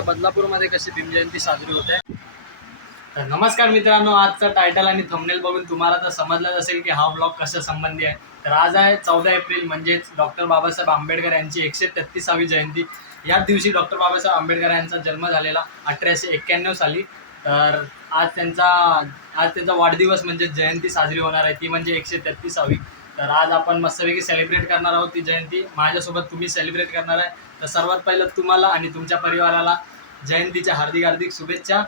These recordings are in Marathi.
बघूया बदलापूरमध्ये कशी भीमजयंती साजरी होते। तर नमस्कार मित्रांनो, आजचा टायटल आणि थंबनेल बघून तुम्हाला तर समजलंच असेल की हा ब्लॉग कशा संबंधी आहे। तर आज आहे 14 एप्रिल, म्हणजेच डॉक्टर बाबासाहेब आंबेडकर यांची 133वी जयंती। याच दिवशी डॉक्टर बाबासाहेब आंबेडकर यांचा जन्म झालेला 1891 साली। तर आज त्यांचा वाढदिवस म्हणजे जयंती साजरी होणार आहे, ती म्हणजे 133वी। तर आज आपण मस्तपैकी सेलिब्रेट करणार आहोत ती जयंती। माझ्यासोबत तुम्ही सेलिब्रेट करणार आहे। तर सर्वात पहिलं तुम्हाला आणि तुमच्या परिवाराला जयंतीच्या हार्दिक हार्दिक शुभेच्छा।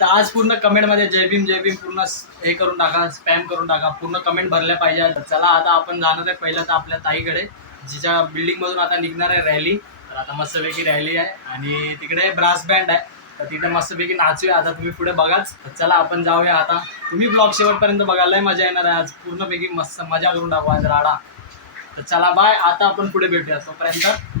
तर आज पूर्ण कमेंटमध्ये जय भीम पूर्ण हे करून टाका, स्पॅम करून टाका, पूर्ण कमेंट भरल्या पाहिजे। चला आता आपण जाणार आहे पहिलं तर आपल्या ताईकडे, जिच्या बिल्डिंगमधून आता निघणार आहे रॅली। तर आता मस्तपैकी रॅली आहे आणि तिकडे ब्रास बँड आहे, तर तिथे मस्तपैकी नाचूया। आता तुम्ही पुढे बघाच, तर चला आपण जाऊया। आता तुम्ही ब्लॉग शेवटपर्यंत बघायलाही मजा येणार आहे। आज पूर्णपैकी मस्त मजा करून टाकू आज राडा। तर चला बाय, आता आपण पुढे भेटूया तोपर्यंत।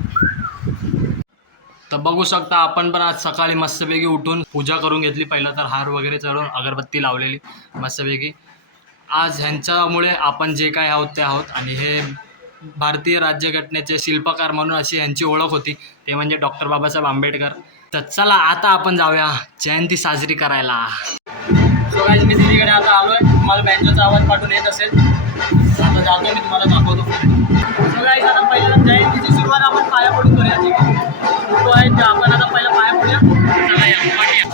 तर बघू शकता आपण पण आज सकाळी मस्तपैकी उठून पूजा करून घेतली। पहिलं तर हार वगैरे चढवून अगरबत्ती लावलेली मस्तपैकी। आज ह्यांच्यामुळे आपण जे काय आहोत ते आहोत, आणि हे भारतीय राज्यघटनेचे शिल्पकार म्हणून अशी यांची ओळख होती, ते म्हणजे डॉक्टर बाबासाहेब आंबेडकर। तर चला आता आपण जाऊया जयंती साजरी करायला। सो गाईज, मी दिदीकडे आता आलो आहे। तुम्हाला बँजोचा आवाज पाठवून येत असेल, तर आता जातो मी, तुम्हाला दाखवतो। सो गाईज, आता पहिल्यांदा जयंतीची सुरुवात आपण पाया पडून करूया। ठीक आहे, फोटो आहे ते आपण आता पहिला पाया पडूया। चला या पाठीया।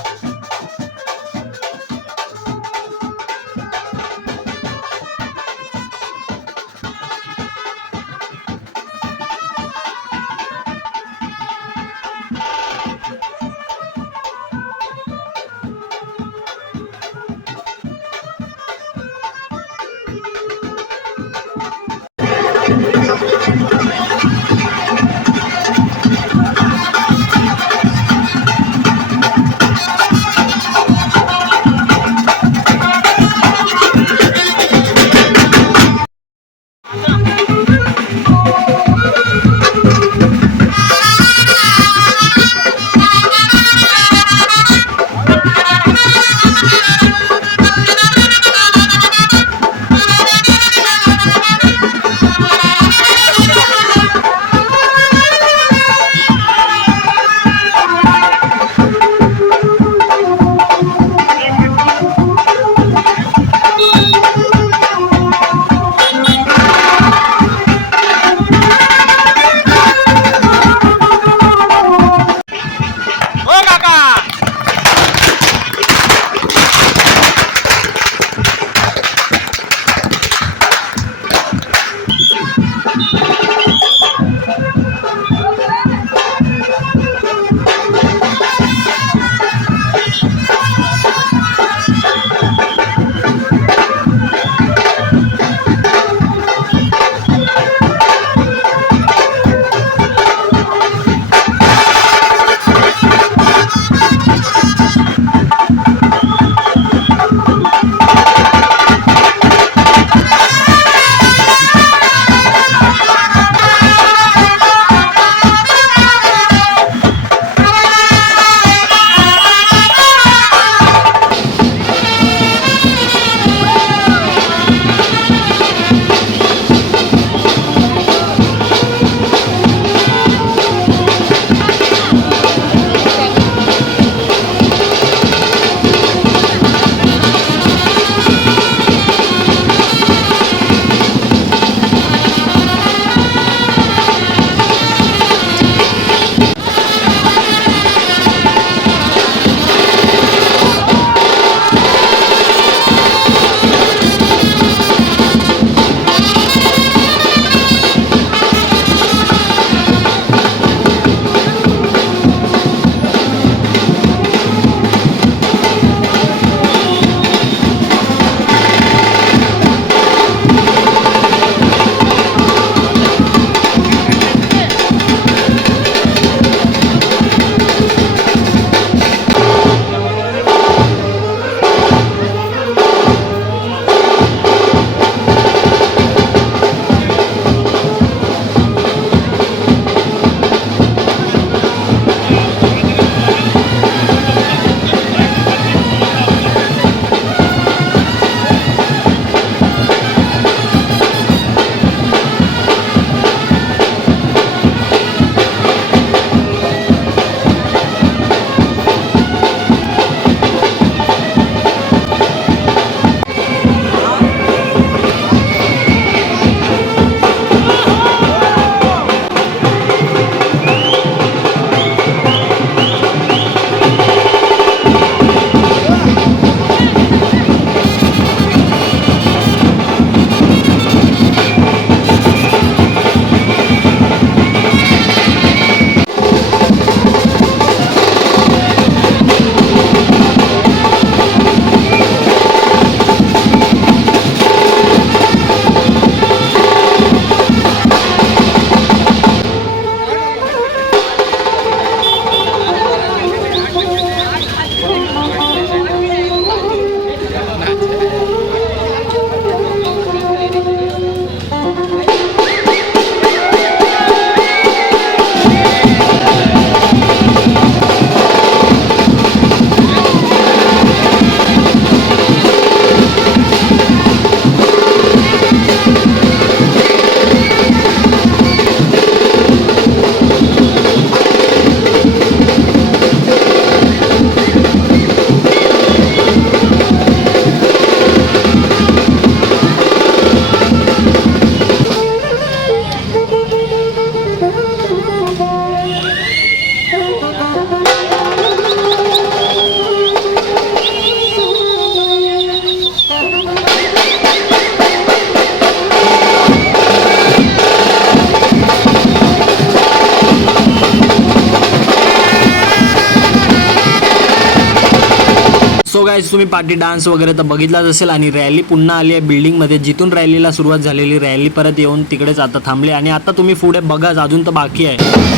सो गाईज तुम्ही पार्टी डान्स वगैरे तर बघितलाच असेल आणि रॅली पुन्हा आली आहे बिल्डिंगमध्ये. जिथून रॅलीला सुरुवात झालेली रॅली परत येऊन तिकडेच आता थांबली आणि आता तुम्ही पुढे बघा अजून तर बाकी आहे.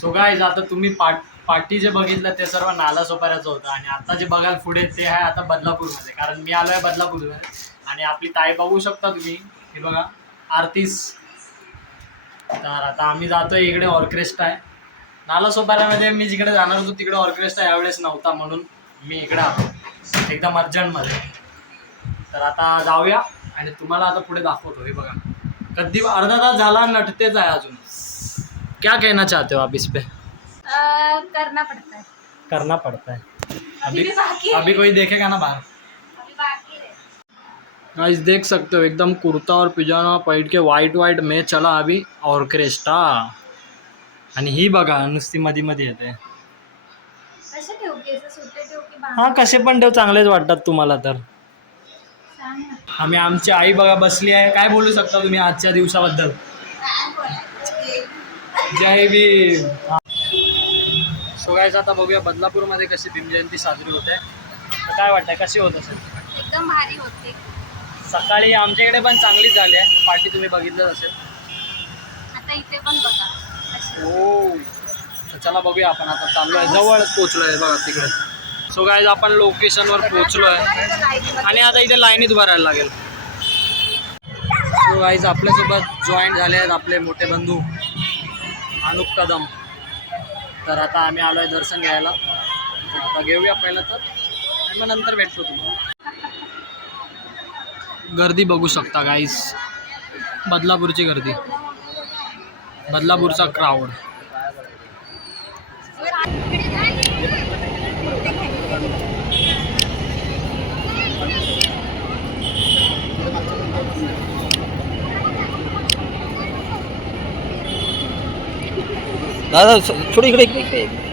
सो गाईज आता तुम्ही पार्टी जे बघितलं ते सर्व नालासोपाऱ्याचं होतं आणि आता जे बघाल पुढे ते आहे आता बदलापूरमध्ये. कारण मी आलो आहे बदलापूरमध्ये आणि आपली ताई बघू शकता तुम्ही. हे बघा आरतीस. तर आता आम्ही जातोय इकडे ऑर्केस्ट्रा आहे नालासोपाऱ्यामध्ये. मी जिकडे जाणार होतो तिकडे ऑर्केस्ट्रा यावेळेस नव्हता म्हणून मी इकडे आलो एकदम अर्जंटमध्ये. तर आता जाऊया आणि तुम्हाला आता पुढे दाखवतो. हे बघा कधी अर्धा तास झाला नटतेच आहे अजून. क्या कहना चाहते हो आप इस पे? करना पड़ता है. करना पड़ता है. अभी भी बाकी है. अभी कोई देखेगा ना बाहर. अभी बाकी है. गाइस देख सकते हो एकदम कुर्ता और पिजामा पहन के वाईट में चला अभी ऑर्केस्ट्रा. आणि ही बघा नुसती मध्ये मध्ये येते. कसे ठेवू केस सुट्टे ठेवू की बांध? हा कसे पण ठेव चांगलेच वाटतात तुम्हाला तर. सांग ना. आम्ही आमची आई बघा बसली आहे. काय बोलू शकता तुम्ही आजच्या दिवसाबद्दल? काय बोलायचं? जय भीम. सो गाईज आता बघूया बदलापूरमध्ये कशी भीमजयंती साजरी होते. तर काय वाटतंय कशी होत असेल? एकदम भारी होते. सकाळी आमच्याकडे पण चांगलीच झाली आहे पार्टी. तुम्ही बघितलंच असेल. आता इथे पण बघा. अशी. हो तर चला बघूया. आपण आता चाललो आहे जवळ पोचलो आहे बघा तिकडे. सो गाईज आपण लोकेशनवर पोचलो आहे आणि आता इथे लाईनीत भरायला लागेल. सो गाईज आपल्यासोबत जॉईन झाले आहेत आपले मोठे बंधू अनुप कदम. तर आता आम्ही आलो आहे दर्शन घ्यायला. आता घेऊया पहिलं तर आणि मग नंतर भेटतो तुम्हाला. गर्दी बघू शकता गाईस. बदलापूरची गर्दी. बदलापूरचा क्राऊड. दादा थोडं इकडे इकडे इकडे.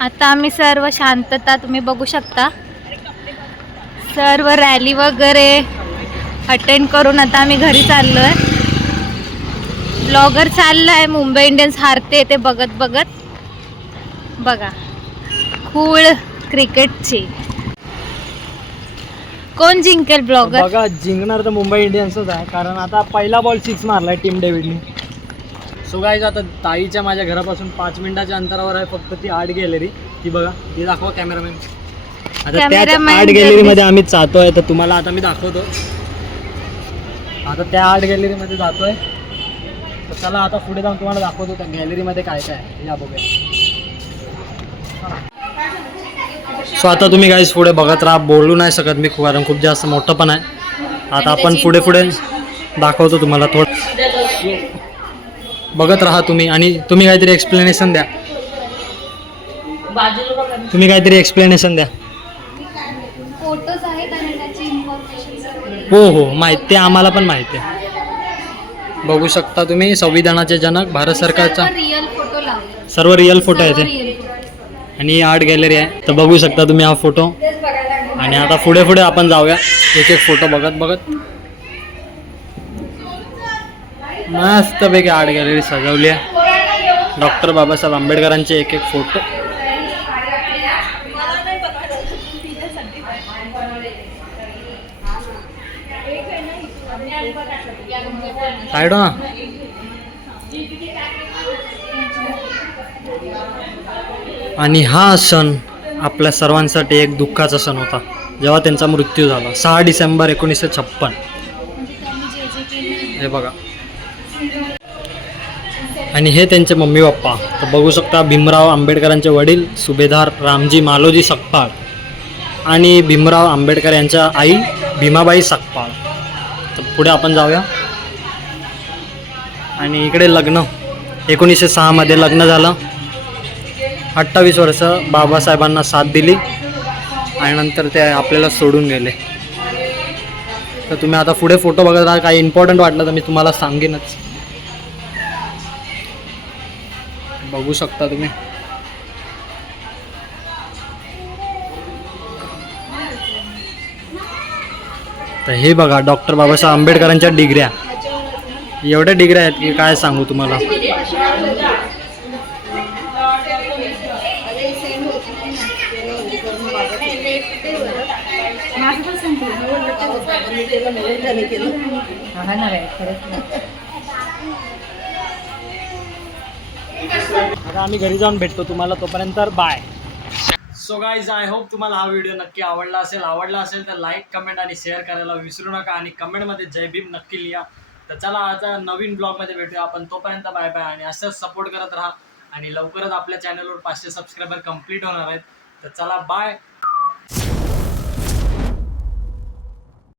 आता आम्ही सर्व शांतता तुम्ही बघू शकता. सर्व रॅली वगैरे अटेंड करून आता आम्ही घरी चाललोय. ब्लॉगर चाललाय मुंबई इंडियन्स हारते ते बघत बघत. बघा खूळ क्रिकेटची. कोण जिंकेल ब्लॉगर? बघा जिंकणार तर मुंबई इंडियन्सच आहे कारण आता पहिला बॉल 6 मारलाय टीम डेव्हिडने. सो गाईज आता ताईच्या माझ्या घरापासून 5 मिनिटाच्या अंतरावर आहे फक्त ती आर्ट गॅलरी. ती बघा, ती दाखवा कॅमेरामॅन. आता त्याच Cameraman आर्ट गॅलरीमध्ये आम्ही जातोय, तर तुम्हाला आता मी दाखवतो. आता त्या आर्ट गॅलरीमध्ये जातोय, तर चला आता पुढे जाऊन तुम्हाला दाखवतो त्या गॅलरीमध्ये काय काय आहे. या बघूया. सो आता तुम्ही गाईज पुढे बघत राहा, बोलू नाही शकत मी कारण खूप जास्त मोठं पण आहे. आता आपण पुढे पुढे दाखवतो तुम्हाला थोडं, बघत राहा तुम्ही. आणि तुम्ही काहीतरी एक्सप्लेनेशन द्या, तुम्ही काहीतरी एक्सप्लेनेशन द्या. फोटोज आहेत आणि त्याची इन्फॉर्मेशन. हो हो माहिती, ते आम्हाला पण माहिती आहे. बघू शकता तुम्ही, संविधानाचे जनक भारत सरकारचा रिअल फोटो लावले, सर्व रिअल फोटो आहे ते. Real photo. आणि ही आर्ट गॅलरी आहे, तर बघू शकता तुम्ही हा फोटो. आणि आता पुढे पुढे आपण जाऊया, एक एक फोटो बघत बघत. मस्तपैकी आर्ट गॅलरी सजवली आहे. डॉक्टर बाबासाहेब आंबेडकरांचे एक एक फोटो. साईड ना. आणि हा सण आपल्या सर्वांसाठी एक दुःखाचा सण होता, जेव्हा त्यांचा मृत्यू झाला 6 डिसेंबर 1956. हे बघा. आणि हे त्यांचे मम्मी पप्पा. तर बघू शकता, भीमराव आंबेडकरांचे वडील सुभेदार रामजी मालोजी सकपाळ आणि भीमराव आंबेडकर यांच्या आई भीमाबाई सकपाळ. तर पुढे आपण जाऊया. आणि इकडे लग्न 1906 मध्ये लग्न झालं. 28 वर्ष बाबासाहेबांना साथ दिली आणि नंतर ते आपल्याला सोडून गेले. तर तुम्ही आता पुढे फोटो बघत राहा, काही इम्पॉर्टंट वाटलं तर मी तुम्हाला सांगेनच. बघू शकता तुम्ही. तर हे बघा, डॉक्टर बाबासाहेब आंबेडकरांच्या डिग्र्या. एवढ्या डिग्र्या आहेत की काय सांगू तुम्हाला. आता आम्ही घरी जाऊन भेटतो तुम्हाला, तोपर्यंत bye. So guys, I hope तुम्हाला हा व्हिडिओ नक्की आवडला असेल तर लाईक, कमेंट आणि शेअर करायला विसरू नका. आणि कमेंटमध्ये जय भीम नक्की लिहा. तर चला आता नवीन ब्लॉगमध्ये भेटूया आपण, तोपर्यंत बाय बाय. आणि असंच सपोर्ट करत राहा. आणि लवकरच आपल्या चॅनलवर 500 सबस्क्रायबर कंप्लीट होणार आहेत. तर चला बाय.